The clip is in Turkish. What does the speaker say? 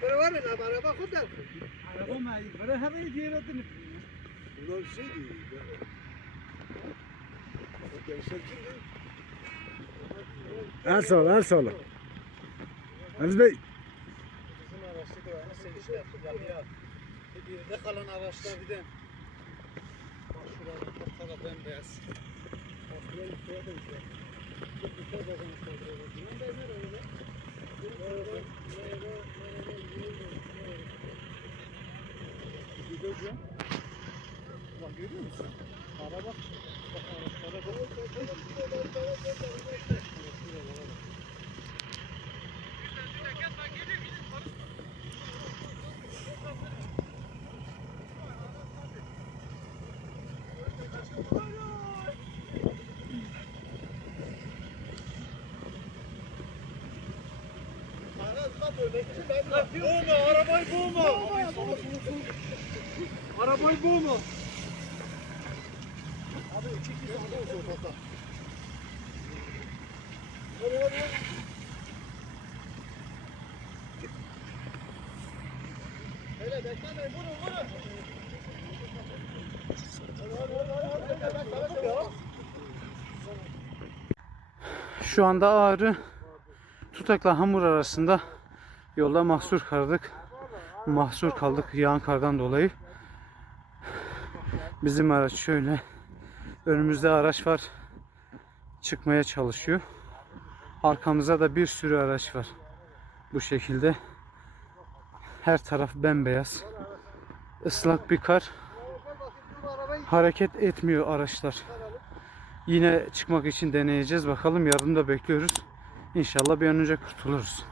Para var mı? Araba kadar. Araba mı? Para her yeri diğer adını. Bunlar bir şey değil. Gençler kimdi? En sola. Aziz Bey. Bizim araçta da aynı sevişler. Yapıyor. Bir de kalan araçlar bir de. Bak şurada kapkara bembeyaz. Bak şuraya bir şeye koymuşlar. Çok güzel bakmışlar buraya. Bunun da ne öyle? Gidiyor. Bak görüyor musun? Araba. Bak araçlara bak. Boğma, arabayı boğma. Arabayı boğma. Abi 2 kişi orada olsun ortada. Hadi. Hele beklemeyin, vurun. Şu anda Ağrı Tutak'la Hamur arasında yolda mahsur kaldık yağan kardan dolayı. Bizim araç şöyle, önümüzde araç var, çıkmaya çalışıyor. Arkamızda da bir sürü araç var. Bu şekilde her taraf bembeyaz, ıslak bir kar, hareket etmiyor araçlar. Yine çıkmak için deneyeceğiz, bakalım, yarın da bekliyoruz. İnşallah bir an önce kurtuluruz.